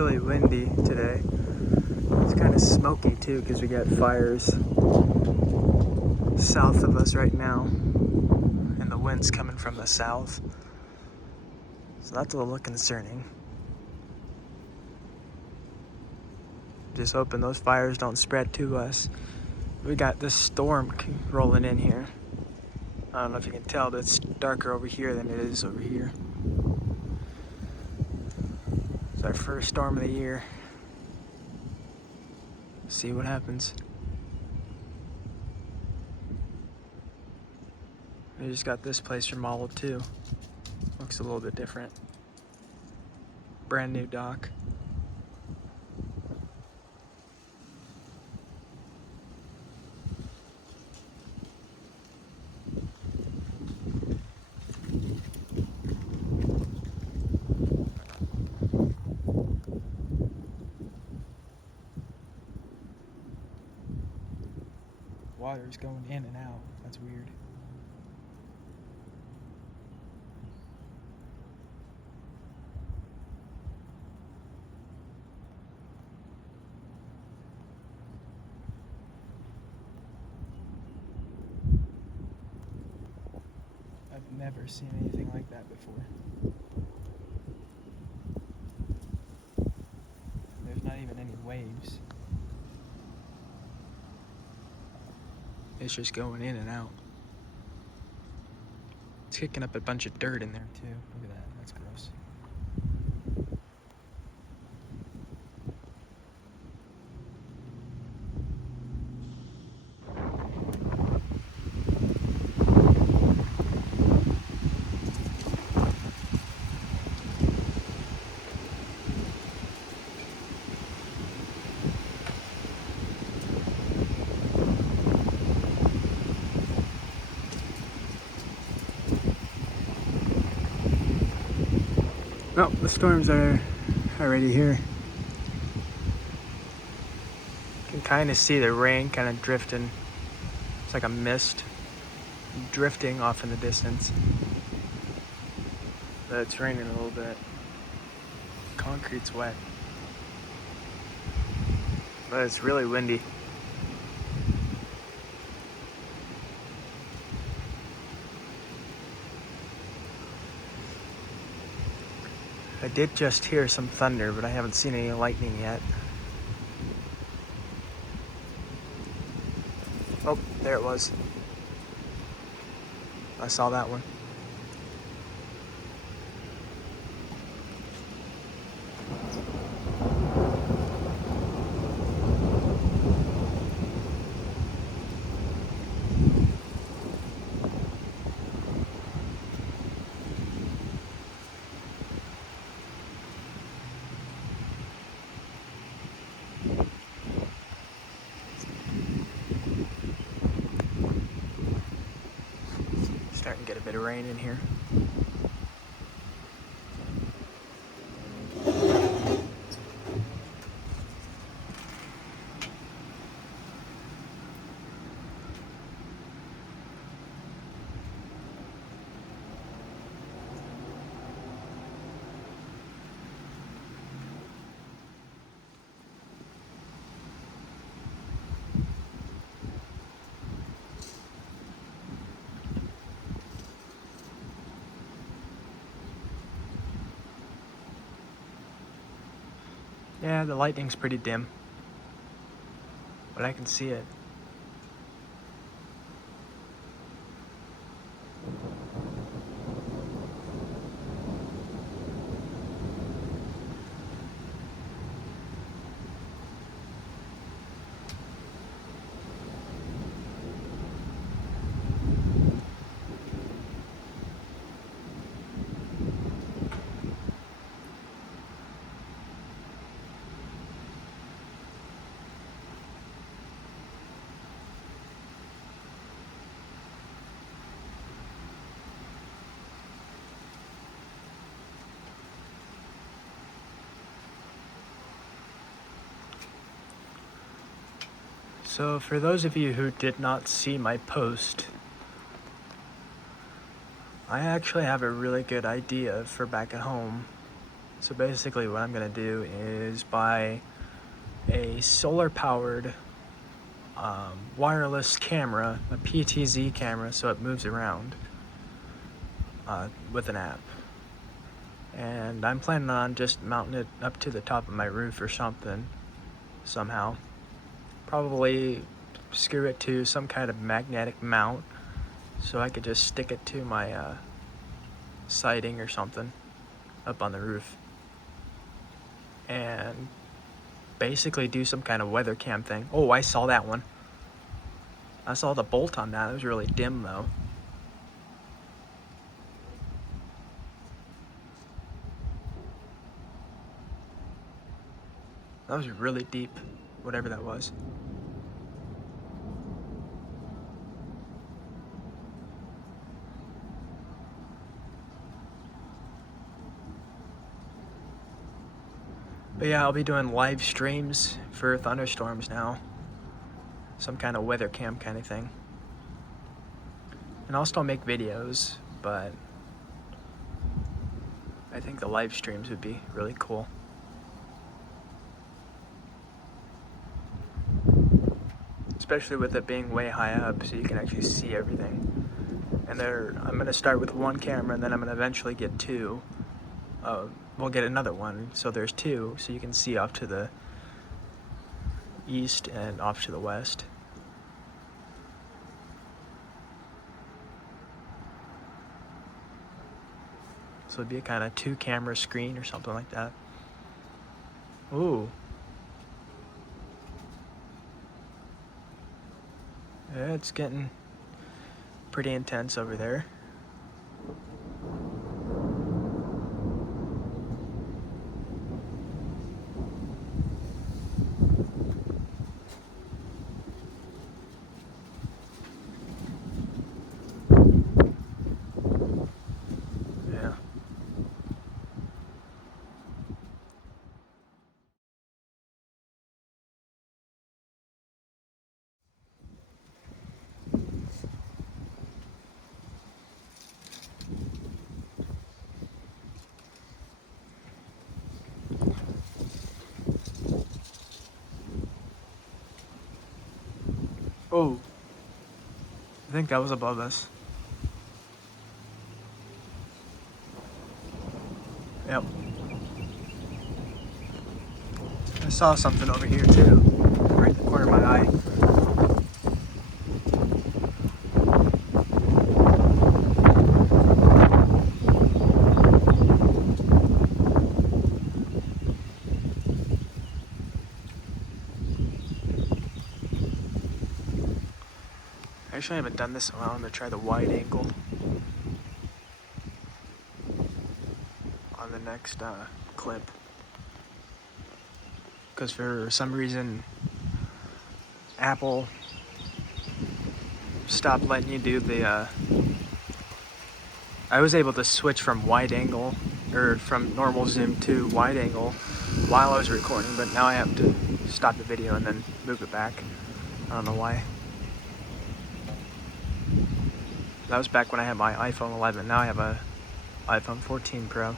really windy today. It's kind of smoky too because we got fires south of us right now, and the wind's coming from the south. So that's a little concerning. Just hoping those fires don't spread to us. We got this storm rolling in here. I don't know if you can tell, but it's darker over here than it is over here. It's our first storm of the year. See what happens. We just got this place remodeled too. Looks a little bit different. Brand new dock. Water's going in and out. That's weird. I've never seen anything like that before. There's not even any waves. It's just going in and out. It's kicking up a bunch of dirt in there too. Look at that, that's gross. Well, the storms are already here. You can kind of see the rain kind of drifting. It's like a mist drifting off in the distance. But it's raining a little bit. Concrete's wet. But it's really windy. I did just hear some thunder, but I haven't seen any lightning yet. Oh, there it was. I saw that one. Starting to get a bit of rain in here. Yeah, the lightning's pretty dim, but I can see it. So for those of you who did not see my post, I actually have a really good idea for back at home. So basically what I'm going to do is buy a solar-powered wireless camera, a PTZ camera, so it moves around with an app. And I'm planning on just mounting it up to the top of my roof or something, somehow. Probably screw it to some kind of magnetic mount so I could just stick it to my siding or something up on the roof. And basically do some kind of weather cam thing. Oh, I saw that one. I saw the bolt on that. It was really dim though. That was really deep, whatever that was. But yeah, I'll be doing live streams for thunderstorms now. Some kind of weather cam kind of thing. And I'll still make videos, but I think the live streams would be really cool. Especially with it being way high up, so you can actually see everything. And I'm gonna start with one camera, and then I'm gonna eventually get two. We'll get another one, so there's two, so you can see off to the east and off to the west. So it'd be a kind of 2-camera screen or something like that. Ooh. Yeah, it's getting pretty intense over there. Yeah. Oh. I think that was above us. Yep. I saw something over here too, right in the corner of my eye. Actually, I haven't done this in a while. I'm gonna try the wide angle on the next clip. Because for some reason, Apple stopped letting you do the. I was able to switch from wide angle, or from normal zoom to wide angle while I was recording, but now I have to stop the video and then move it back. I don't know why. That was back when I had my iPhone 11. Now I have a iPhone 14 Pro.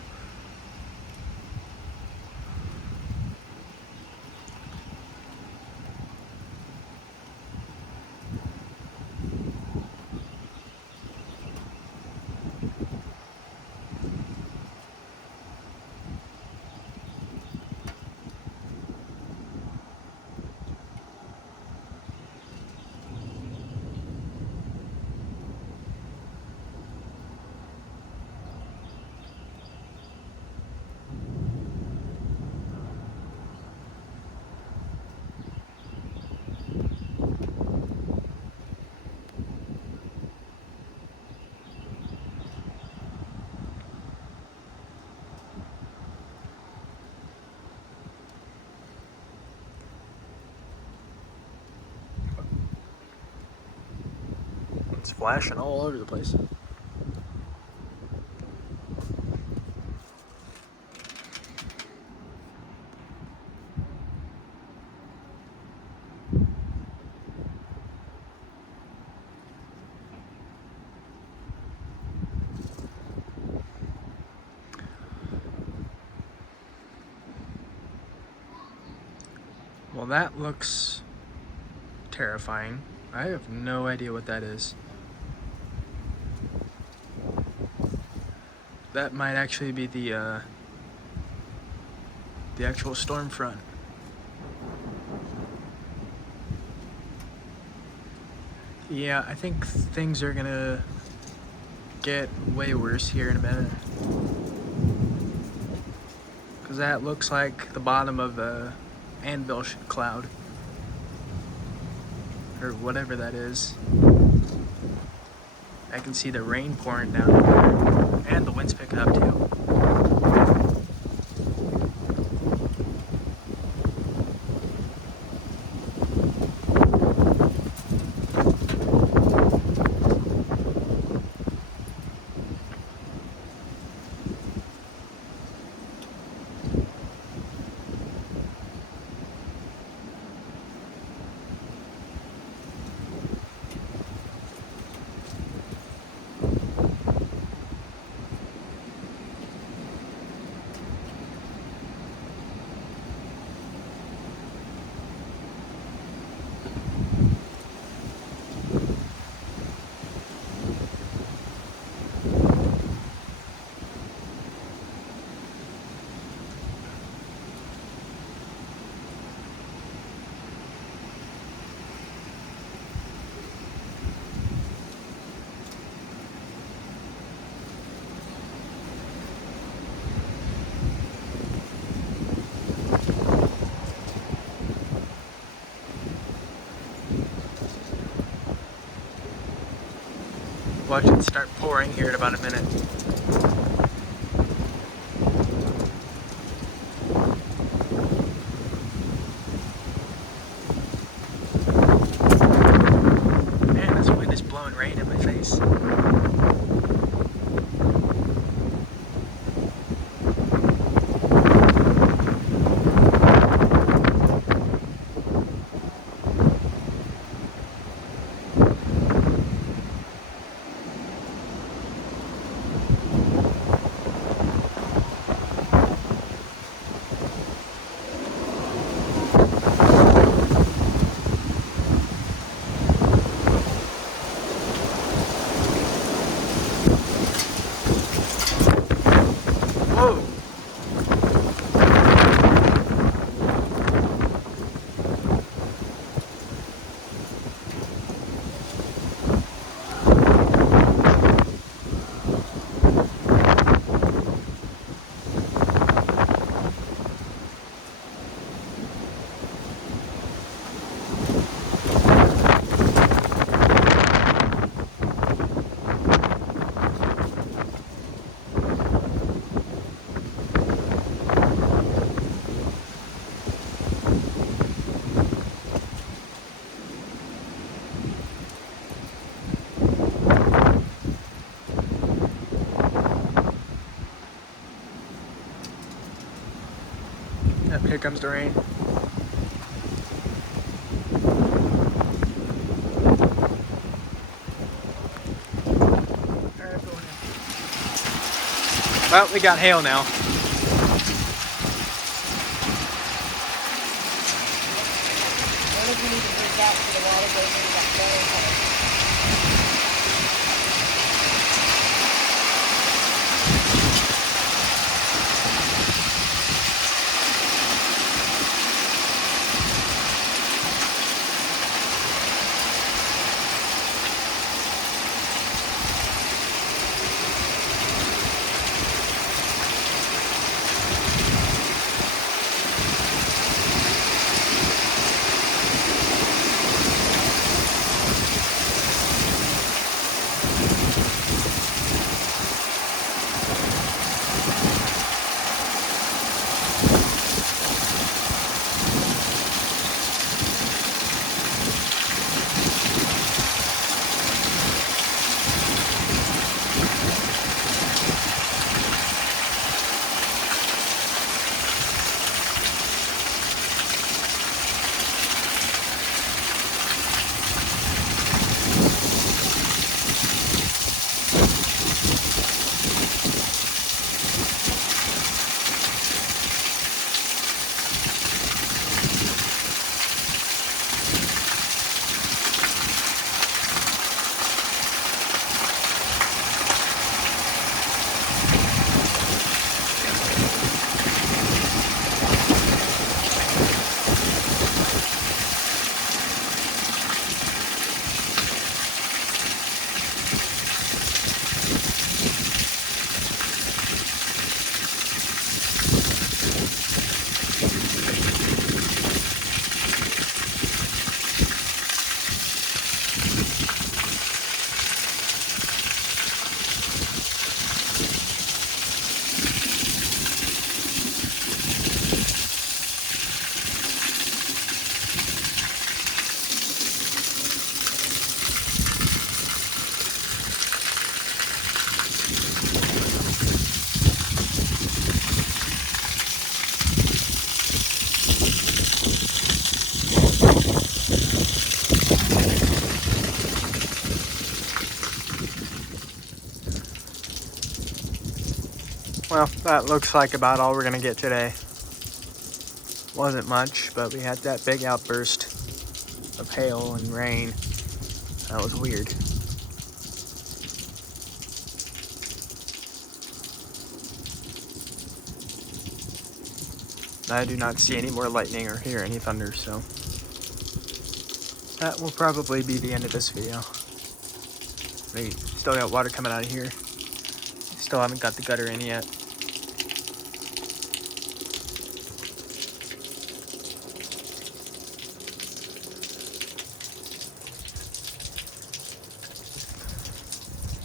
It's flashing all over the place. Well, that looks terrifying. I have no idea what that is. That might actually be the actual storm front. Yeah, I think things are gonna get way worse here in a minute. Because that looks like the bottom of a anvil cloud. Or whatever that is. I can see the rain pouring down there. And the wind's picking up too. Watch it start pouring here in about a minute. Man, this wind is blowing rain in my face. Whoa! Yep, here comes the rain. Well, we got hail now. What if you need to freak out for the water goes into that bowl? Well, that looks like about all we're gonna get today. Wasn't much, but we had that big outburst of hail and rain. That was weird. I do not see any more lightning or hear any thunder, so that will probably be the end of this video. We still got water coming out of here. Still haven't got the gutter in yet.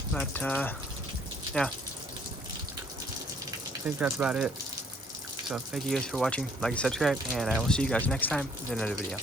But yeah, I think that's about it. So thank you guys for watching, like and subscribe, and I will see you guys next time with another video.